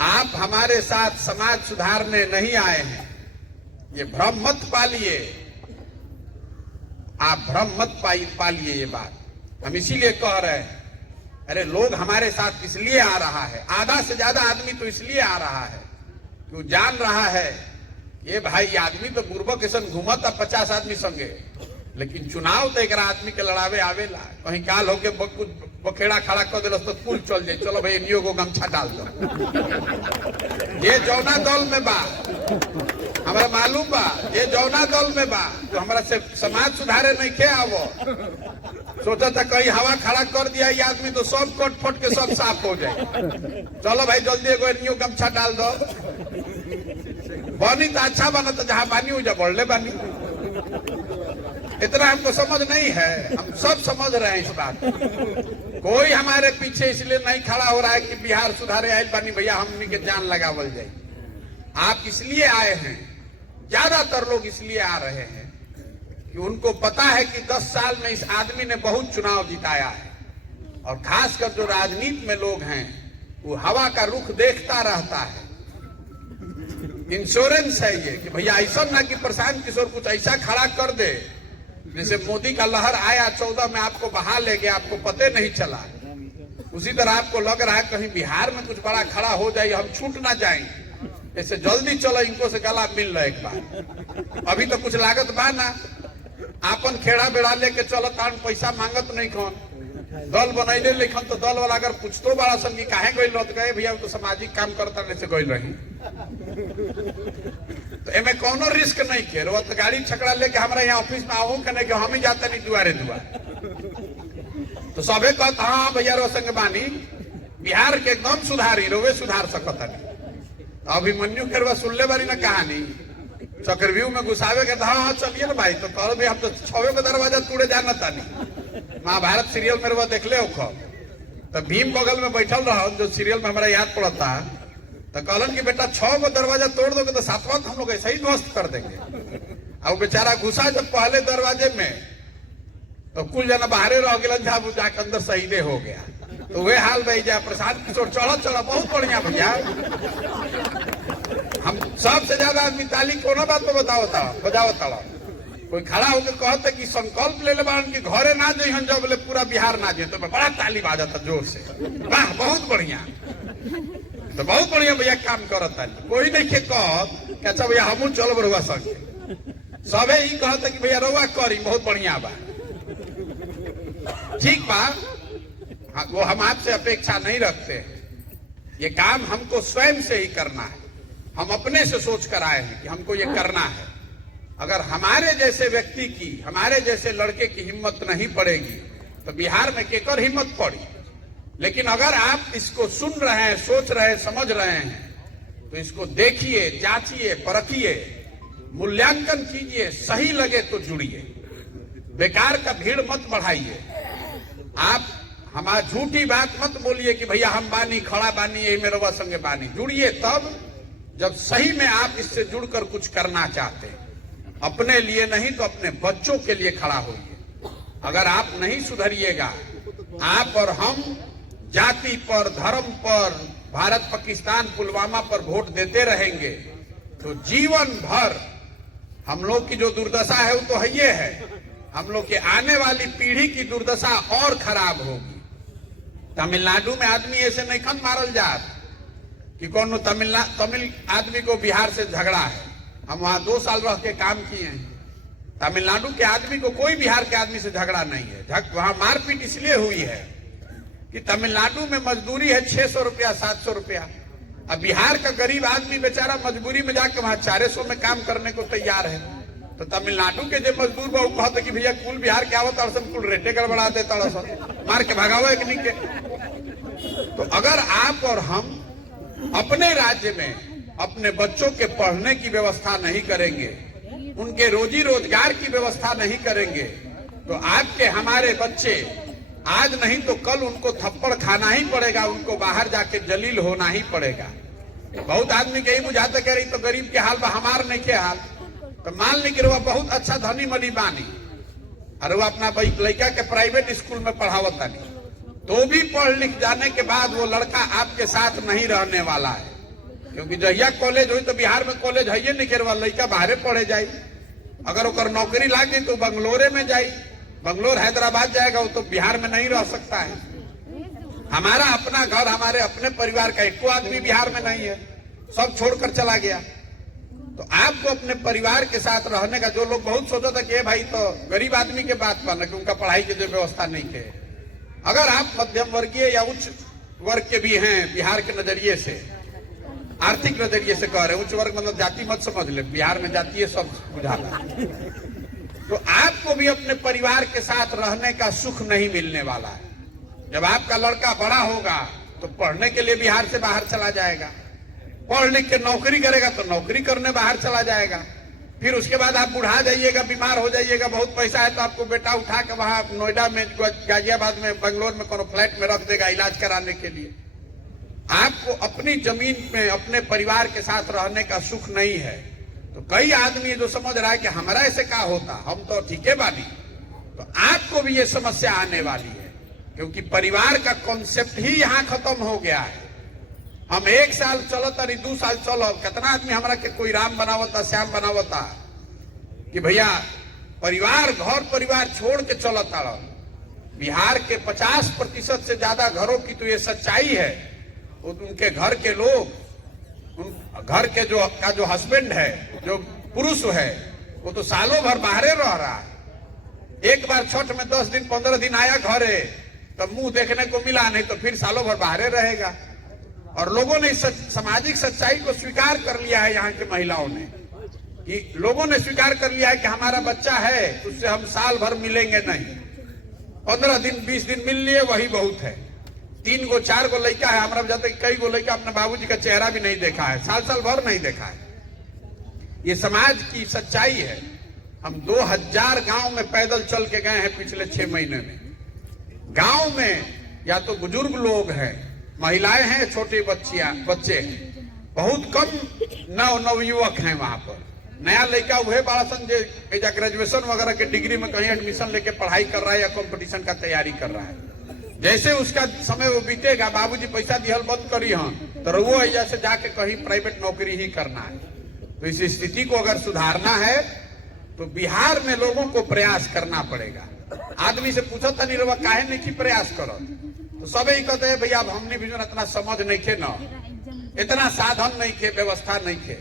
आप हमारे साथ समाज सुधारने नहीं आए हैं, ये भ्रम मत पालिए, आप भ्रम मत पालिए ये बात। हम इसीलिए कह रहे हैं, अरे लोग हमारे साथ इसलिए आ रहा है, आधा से ज्यादा आदमी तो इसलिए आ रहा है कि वो जान रहा है ये भाई आदमी तो बुर्बक किसन घूमता 50 आदमी संगे, लेकिन चुनाव तो एक आदमी के लड़ावे आवेला। कहीं काल होके कुछ बखेड़ा खड़ा कर दिल तो कुल चल जाए, चलो भाई नियो को गमछा डाल दो। ये जौना दल में बा हमारा मालूम बा, ये जौना दल में बा तो हमारा से समाज सुधारे नहीं खे आवो। सोचा था कहीं हवा खड़ा कर दिया ये आदमी तो सब कट फट के सब साफ हो जाए, चलो भाई जल्दी एगो नियो गमछा डाल दो। बनी तो अच्छा बना, तो जहां बानी हो जा बढ़ले बानी। इतना हमको समझ नहीं है, हम सब समझ रहे हैं इस बात। कोई हमारे पीछे इसलिए नहीं खड़ा हो रहा है कि बिहार सुधारे आयल बानी भैया हमनी के जान लगावल जाए। आप इसलिए आए हैं, ज्यादातर लोग इसलिए आ रहे हैं कि उनको पता है कि 10 साल में इस आदमी ने बहुत चुनाव जिताया है, और खासकर जो राजनीति में लोग हैं वो हवा का रुख देखता रहता है। इंश्योरेंस है ये कि भैया ऐसा ना कि प्रशांत किशोर कुछ ऐसा खड़ा कर दे जैसे मोदी का लहर आया 14 में आपको बहा ले गया, आपको पते नहीं चला। उसी तरह आपको लग रहा है कहीं बिहार में कुछ बड़ा खड़ा हो जाए, हम छूट ना जाएं, ऐसे जल्दी चलो इनको से गला मिल रहा एक बार। अभी तो कुछ लागत बा ना, आपन खेड़ा बेड़ा लेके चलो तान पैसा मांगत नहीं कौन दल बनैले लिखन तो दल वाला अगर पूछतो बड़ा संगी काहे गइल रहत गए भैया तो सामाजिक काम करता नहीं से गइल रही, तो एमे कोनो रिस्क नहीं के रो तो गाड़ी छकड़ा लेके हमरा यहाँ ऑफिस में आओ कने के हम ही जाता नहीं दुआरे दुआर। तो सबे कहत हाँ भैया रो संग बानी बिहार के एकदम सुधारी रोवे सुधार सकता नहीं। अभिमन्यु के रवा सुनले बानी ना कहानी, चक्रव्यूह में घुसावे के हाँ चलिए ना भाई, तो कल भी हम तो 6 को दरवाजा तोड़े जाना था नहीं। महाभारत सीरियल में वो देख ले तो भीम बगल में बैठल रहा जो सीरियल में हमारा याद पड़ता, तो कहलन कि बेटा 6 को दरवाजा तोड़ दोगे तो 7वां हम लोग ऐसा ही ध्वस्त कर देंगे। अब बेचारा घुसा जब पहले दरवाजे में तो कुल जना बाहरे रह गया, जहां जाकर अंदर शहीदे हो गया। तो वे हाल भाई जा प्रशांत किशोर चढ़ो चढ़ो बहुत बढ़िया भैया। हम सबसे ज्यादा आदमी ताली कोना बात में बजाओ ताड़ा। कोई खड़ा होकर कहते कि संकल्प ले लेबान कि घरे ना जाए जब बोले पूरा बिहार ना जाए, तो बड़ा ताली बाजता जोर से, वाह बहुत बढ़िया। तो बहुत बढ़िया भैया काम करता, कोई नहीं के कह अच्छा भैया हमू चल बरुआ संगे, सबे ही कहते कि भैया रुआ करी बहुत बढ़िया बा, ठीक बा। वो हम आपसे अपेक्षा नहीं रखते हैं, ये काम हमको स्वयं से ही करना है। हम अपने से सोच कर आए हैं कि हमको ये करना है। अगर हमारे जैसे व्यक्ति की, हमारे जैसे लड़के की हिम्मत नहीं पड़ेगी तो बिहार में केकर हिम्मत पड़ी। लेकिन अगर आप इसको सुन रहे हैं, सोच रहे हैं, समझ रहे हैं तो इसको देखिए, जांचिए, परखिए, मूल्यांकन कीजिए, सही लगे तो जुड़िए, बेकार का भीड़ मत बढ़ाइए। आप हमारा झूठी बात मत बोलिए कि भैया हम बानी खड़ा बानी यही मेरे वह संगे बानी। जुड़िए तब जब सही में आप इससे जुड़कर कुछ करना चाहते हैं, अपने लिए नहीं तो अपने बच्चों के लिए खड़ा होइए। अगर आप नहीं सुधरिएगा, आप और हम जाति पर, धर्म पर, भारत पाकिस्तान पुलवामा पर वोट देते रहेंगे तो जीवन भर हम लोग की जो दुर्दशा है वो तो है ये है, हम लोग के आने वाली पीढ़ी की दुर्दशा और खराब होगी। तमिलनाडु में आदमी ऐसे नहीं खन मारल जात कि कौन तमिल आदमी को बिहार से झगड़ा है। हम वहां 2 साल रह के काम किए हैं, तमिलनाडु के आदमी को कोई बिहार के आदमी से झगड़ा नहीं है। वहां मारपीट इसलिए हुई है कि तमिलनाडु में मजदूरी है 600 रुपया 700 रुपया, अब बिहार का गरीब आदमी बेचारा मजबूरी में जाकर वहां 400 में काम करने को तैयार है। तो तमिलनाडु के जो मजदूर बहु कहते कि भैया कुल बिहार के आवत और सब कुल रेटे गड़बड़ा देता मार के भगाओ एक नहीं के। तो अगर आप और हम अपने राज्य में अपने बच्चों के पढ़ने की व्यवस्था नहीं करेंगे, उनके रोजी रोजगार की व्यवस्था नहीं करेंगे, तो आपके हमारे बच्चे आज नहीं तो कल उनको थप्पड़ खाना ही पड़ेगा, उनको बाहर जाके जलील होना ही पड़ेगा। बहुत आदमी के ही बुझाते कह रही तो गरीब के हाल बा, हमार नहीं के हाल। तो मान ली कि वो बहुत अच्छा धनी मनी बानी और वो अपना लड़का के प्राइवेट स्कूल में पढ़ावता नहीं, तो भी पढ़ लिख जाने के बाद वो लड़का आपके साथ नहीं रहने वाला है, क्योंकि जहिया कॉलेज हुई तो बिहार में कॉलेज है नहीं के लड़का बाहरे पढ़े जाई। अगर ओकर नौकरी लाग गई तो बंगलोरे में जाई, बंगलोर हैदराबाद जाएगा, वो तो बिहार में नहीं रह सकता है। हमारा अपना घर, हमारे अपने परिवार का एक आदमी बिहार में नहीं है, सब छोड़कर चला गया। तो आपको अपने परिवार के साथ रहने का, जो लोग बहुत सोचा था कि भाई तो गरीब आदमी के बात माना कि उनका पढ़ाई की जो व्यवस्था नहीं है, अगर आप मध्यम वर्गीय या उच्च वर्ग के भी हैं, बिहार के नजरिए से, आर्थिक नजरिए से कह रहे हैं, उच्च वर्ग मतलब जाति मत समझ ले, बिहार में जातीय सब बुझाता, तो आपको भी अपने परिवार के साथ रहने का सुख नहीं मिलने वाला है। जब आपका लड़का बड़ा होगा तो पढ़ने के लिए बिहार से बाहर चला जाएगा, पढ़ लिख के नौकरी करेगा तो नौकरी करने बाहर चला जाएगा, फिर उसके बाद आप बुढ़ा जाइएगा, बीमार हो जाइएगा, बहुत पैसा है तो आपको बेटा उठा के वहां नोएडा में, गाजियाबाद में, बंगलोर में कोनो फ्लैट में रख देगा इलाज कराने के लिए। आपको अपनी जमीन में अपने परिवार के साथ रहने का सुख नहीं है। तो कई आदमी जो समझ रहा है कि हमारा ऐसे क्या होता, हम तो ठीक है बानी, तो आपको भी ये समस्या आने वाली है, क्योंकि परिवार का कॉन्सेप्ट ही यहाँ खत्म हो गया है। हम 1 साल चलो तारी 2 साल चलो, कितना आदमी हमारा के कोई राम बनावता, श्याम बनावता कि भैया परिवार, घर परिवार छोड़ के चलता। बिहार के 50% से ज्यादा घरों की तो ये सच्चाई है, उनके घर के लोग, घर के जो हस्बैंड है, जो पुरुष है, वो तो सालों भर बाहरे रह रहा है। एक बार छठ में 10 दिन 15 दिन आया घरे, तब मुंह देखने को मिला, नहीं तो फिर सालों भर बाहरे रहेगा। और लोगों ने सामाजिक सच्चाई को स्वीकार कर लिया है, यहाँ की महिलाओं ने, कि लोगों ने स्वीकार कर लिया है कि हमारा बच्चा है, उससे हम साल भर मिलेंगे नहीं, 15 दिन 20 दिन मिल लिए वही बहुत है। 3 गो 4 गो लड़का है हमारा, जाते कई गो लड़का अपने बाबूजी का चेहरा भी नहीं देखा है, साल भर नहीं देखा है। ये समाज की सच्चाई है। हम 2000 गांव में पैदल चल के गए हैं पिछले 6 महीने में। गांव में या तो बुजुर्ग लोग हैं, महिलाएं हैं, छोटे बच्चे हैं, बहुत कम नवयुवक हैं वहां पर। नया लड़का वह बड़ा सन जो ग्रेजुएशन वगैरह के डिग्री में कहीं एडमिशन लेके पढ़ाई कर रहा है या कंपटीशन का तैयारी कर रहा है। जैसे उसका समय वो बीतेगा, बाबूजी पैसा दिहल बंद करी हम, तो वो जैसे जाके कहीं प्राइवेट नौकरी ही करना है। तो इस स्थिति को अगर सुधारना है तो बिहार में लोगों को प्रयास करना पड़ेगा। आदमी से पूछा था नहीं रहा काहे नहीं की प्रयास करो, तो सब ही कहते हैं भैया हमने भी इतना समझ नहीं थे, न इतना साधन नहीं थे, व्यवस्था नहीं थे।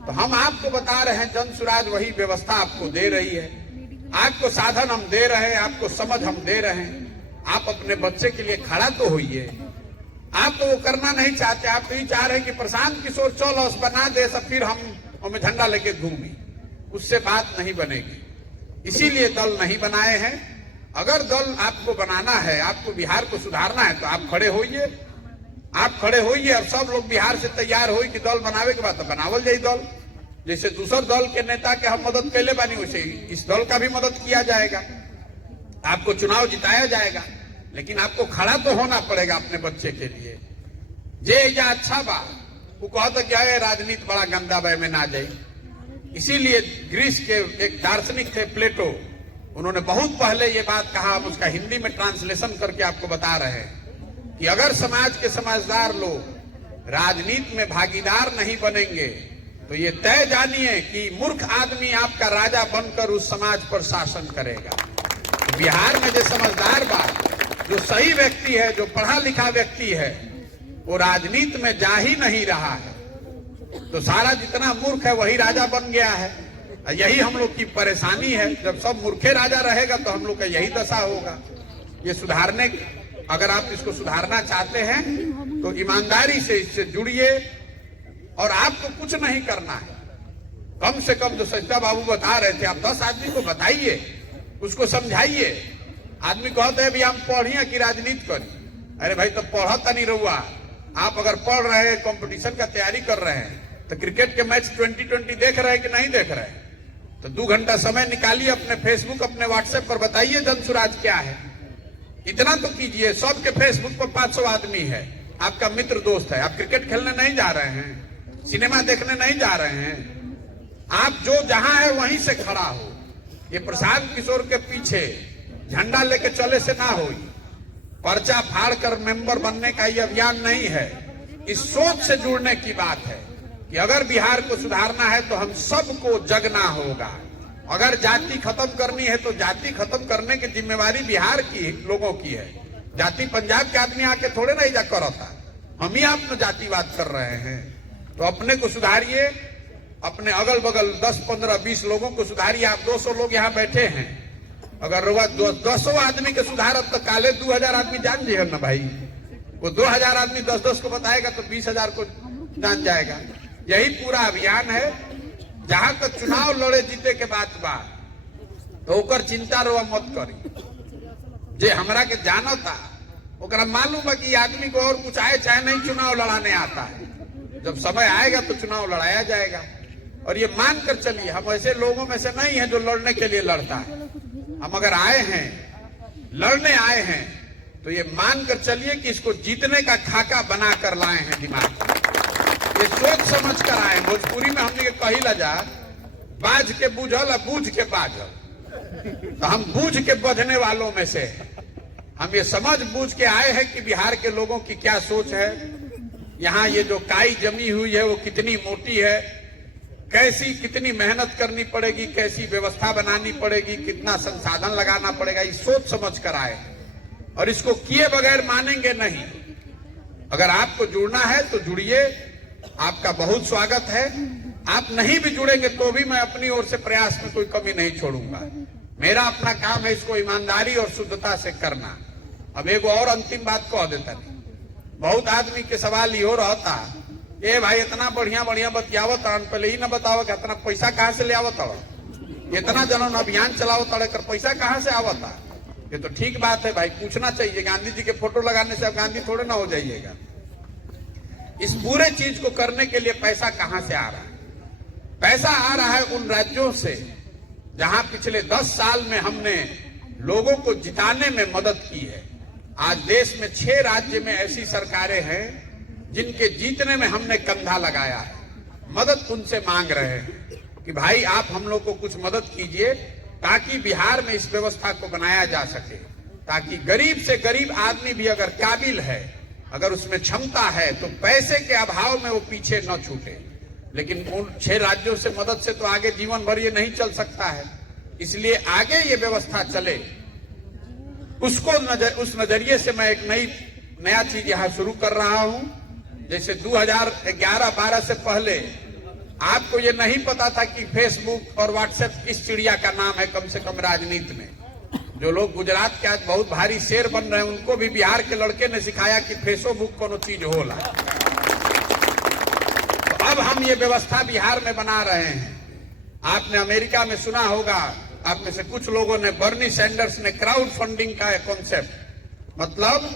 तो हम आपको बता रहे हैं, जन सुराज वही व्यवस्था आपको दे रही है, आपको साधन हम दे रहे हैं, आपको समझ हम दे रहे हैं। आप अपने बच्चे के लिए खड़ा तो होइए। आप तो वो करना नहीं चाहते, आप तो ये चाह रहे हैं कि प्रशांत किशोर चलो बना दे, सब फिर हम हमें झंडा लेके घूमी, उससे बात नहीं बनेगी। इसीलिए दल नहीं बनाए हैं। अगर दल आपको बनाना है, आपको बिहार को सुधारना है, तो आप खड़े होइए, आप खड़े होइए और सब लोग बिहार से तैयार हो कि दल बनावे के बाद तो बनावल जाए दल। जैसे दूसर दल के नेता के हम मदद कैले बानी, वैसे इस दल का भी मदद किया जाएगा, आपको चुनाव जिताया जाएगा। लेकिन आपको खड़ा तो होना पड़ेगा अपने बच्चे के लिए। जे या अच्छा बा वो कहता क्या है राजनीति बड़ा गंदा बा में ना जाए। इसीलिए ग्रीस के एक दार्शनिक थे प्लेटो, उन्होंने बहुत पहले ये बात कहा, हम उसका हिंदी में ट्रांसलेशन करके आपको बता रहे हैं कि अगर समाज के समझदार लोग राजनीति में भागीदार नहीं बनेंगे तो ये तय जानिए कि मूर्ख आदमी आपका राजा बनकर उस समाज पर शासन करेगा। तो बिहार में जो समझदार बात, जो सही व्यक्ति है, जो पढ़ा लिखा व्यक्ति है, वो राजनीति में जा ही नहीं रहा है। तो सारा जितना मूर्ख है वही राजा बन गया है। यही हम लोग की परेशानी है। जब सब मूर्खे राजा रहेगा तो हम लोग का यही दशा होगा। ये सुधारने, अगर आप इसको सुधारना चाहते हैं तो ईमानदारी से इससे जुड़िए और आपको कुछ नहीं करना है। कम से कम जो सच्चा बाबू बता रहे थे, आप 10 आदमी को बताइए, उसको समझाइए। आदमी कहते हैं भी हम पढ़िए कि राजनीति करी। अरे भाई तो पढ़ता नहीं रहुआ, आप अगर पढ़ रहे हैं, कंपटीशन का तैयारी कर रहे हैं, तो क्रिकेट के मैच 2020 देख रहे हैं कि नहीं देख रहे हैं? तो 2 घंटा समय निकालिए, अपने फेसबुक अपने व्हाट्सएप पर बताइए जनसुराज क्या है। इतना तो कीजिए। सबके फेसबुक पर 500 आदमी है, आपका मित्र दोस्त है। आप क्रिकेट खेलने नहीं जा रहे हैं, सिनेमा देखने नहीं जा रहे हैं, आप जो जहां है वहीं से खड़ा हो। ये प्रशांत किशोर के पीछे झंडा लेके चले से ना हो, पर्चा फाड़ कर मेंबर बनने का ये अभियान नहीं है। इस सोच से जुड़ने की बात है कि अगर बिहार को सुधारना है तो हम सबको जगना होगा। अगर जाति खत्म करनी है तो जाति खत्म करने की जिम्मेवारी बिहार की लोगों की है। जाति पंजाब के आदमी आके थोड़े नहीं जा करता, हम ही आप में जातिवाद कर रहे हैं। तो अपने को सुधारिए, अपने अगल बगल 10, 15, 20 लोगों को सुधारिए। आप 200 लोग यहाँ बैठे हैं, अगर 200 आदमी के सुधार अब तक काले 2000 आदमी जान जाएगा ना भाई। वो 2000 आदमी 10-10 को बताएगा तो 20,000 को जान जाएगा। यही पूरा अभियान है। जहां तक चुनाव लड़े जीते के बात बा तो ओकर चिंता रोवा मत करी। जे हमरा के जानो था ओकरा मालूम है कि आदमी को और कुछ आए चाहे नहीं चुनाव लड़ाने आता है। जब समय आएगा तो चुनाव लड़ाया जाएगा। और ये मान कर चलिए, हम ऐसे लोगों में से नहीं है जो लड़ने के लिए लड़ता है। हम अगर आए हैं, लड़ने आए हैं, तो ये मान कर चलिए कि इसको जीतने का खाका बना कर लाए हैं दिमाग में। ये सोच समझ कर आए। भोजपुरी में हमने कही लजा, बाज के बूझल और बूझ के बाजल। तो हम बूझ के बजने वालों में से हम ये समझ बूझ के आए हैं कि बिहार के लोगों की क्या सोच है, यहाँ ये जो काई जमी हुई है वो कितनी मोटी है, कैसी कितनी मेहनत करनी पड़ेगी, कैसी व्यवस्था बनानी पड़ेगी, कितना संसाधन लगाना पड़ेगा। ये सोच समझ कर आए और इसको किए बगैर मानेंगे नहीं। अगर आपको जुड़ना है तो जुड़िए, आपका बहुत स्वागत है। आप नहीं भी जुड़ेंगे तो भी मैं अपनी ओर से प्रयास में कोई कमी नहीं छोड़ूंगा। मेरा अपना काम है इसको ईमानदारी और शुद्धता से करना। अब एक और अंतिम बात कह देता नहीं, बहुत आदमी के सवाल ये हो रहता, ए भाई इतना बढ़िया बढ़िया बतियावत, पहले ही ना बताओ कि इतना पैसा कहाँ से ले आवत, इतना जनन अभियान चलावत, कर पैसा कहाँ से आवता। ये तो ठीक बात है भाई, पूछना चाहिए। गांधी जी के फोटो लगाने से आप गांधी थोड़े ना हो जाइएगा। इस पूरे चीज को करने के लिए पैसा कहां से आ रहा है? पैसा आ रहा है उन राज्यों से जहां पिछले 10 साल में हमने लोगों को जिताने में मदद की है। आज देश में 6 राज्य में ऐसी सरकारें हैं जिनके जीतने में हमने कंधा लगाया है। मदद उनसे मांग रहे हैं कि भाई आप हम लोग को कुछ मदद कीजिए ताकि बिहार में इस व्यवस्था को बनाया जा सके, ताकि गरीब से गरीब आदमी भी अगर काबिल है, अगर उसमें क्षमता है, तो पैसे के अभाव में वो पीछे न छूटे। लेकिन उन 6 राज्यों से मदद से तो आगे जीवन भर ये नहीं चल सकता है। इसलिए आगे ये व्यवस्था चले, उसको उस नजरिए से मैं एक नया चीज यहाँ शुरू कर रहा हूँ। जैसे 2011-12 से पहले आपको ये नहीं पता था कि फेसबुक और व्हाट्सएप किस चिड़िया का नाम है। कम से कम राजनीति में जो लोग गुजरात के आज बहुत भारी शेर बन रहे हैं, उनको भी बिहार के लड़के ने सिखाया कि फेसबुक कोनो चीज होला। तो अब हम ये व्यवस्था बिहार में बना रहे हैं। आपने अमेरिका में सुना होगा, आप में से कुछ लोगों ने, बर्नी सैंडर्स ने क्राउड फंडिंग का कॉन्सेप्ट, मतलब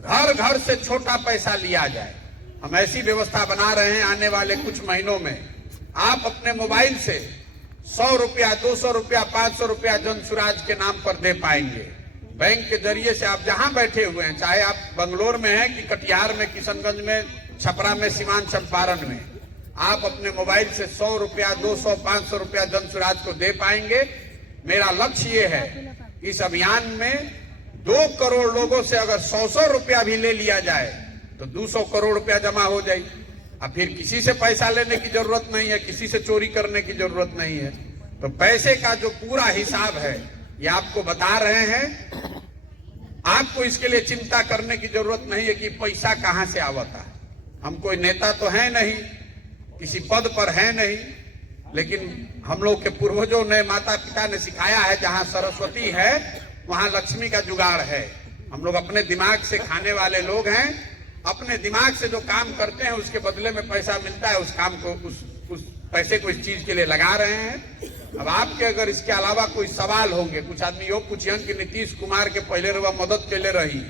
घर घर से छोटा पैसा लिया जाए। हम ऐसी व्यवस्था बना रहे हैं, आने वाले कुछ महीनों में आप अपने मोबाइल से 100 रुपया, 200 रुपया, 500 रुपया जनसुराज के नाम पर दे पाएंगे। बैंक के जरिए से आप जहां बैठे हुए हैं, चाहे आप बंगलोर में हैं कि कटिहार में, किशनगंज में, छपरा में, सीमांत चंपारण में, आप अपने मोबाइल से 100 रुपया, 200, 500 रुपया जनसुराज को दे पाएंगे। मेरा लक्ष्य ये है, इस अभियान में 2 करोड़ लोगों से अगर 100 रुपया भी ले लिया जाए तो 200 करोड़ रुपया जमा हो जाए। अब फिर किसी से पैसा लेने की जरूरत नहीं है, किसी से चोरी करने की जरूरत नहीं है। तो पैसे का जो पूरा हिसाब है ये आपको बता रहे हैं। आपको इसके लिए चिंता करने की जरूरत नहीं है कि पैसा कहां से आवता है। हम कोई नेता तो है नहीं, किसी पद पर है नहीं, लेकिन हम लोग के पूर्वजों ने, माता पिता ने सिखाया है, जहां सरस्वती है वहां लक्ष्मी का जुगाड़ है। हम लोग अपने दिमाग से खाने वाले लोग हैं। अपने दिमाग से जो काम करते हैं उसके बदले में पैसा मिलता है। उस काम को, उस पैसे को इस चीज के लिए लगा रहे हैं। अब आपके अगर इसके अलावा कोई सवाल होंगे, कुछ आदमी यो पूछियन कि नीतीश कुमार के पहले रवा मदद के ले रही,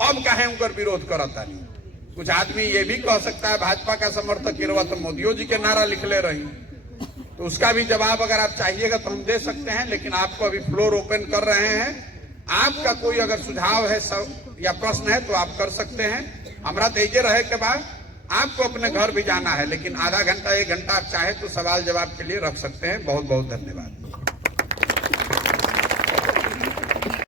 अब काहे उनकर विरोध करता नहीं। कुछ आदमी ये भी कह सकता है भाजपा का समर्थक गिरवा तो मोदियों जी के नारा लिख ले रही, तो उसका भी जवाब अगर आप चाहिएगा तो हम दे सकते हैं, लेकिन आपको अभी फ्लोर ओपन कर रहे हैं। आपका कोई अगर सुझाव है या प्रश्न है तो आप कर सकते हैं। हमारा तेजे रहे के बाद आपको अपने घर भी जाना है, लेकिन आधा घंटा 1 घंटा आप चाहे तो सवाल जवाब के लिए रख सकते हैं। बहुत बहुत धन्यवाद।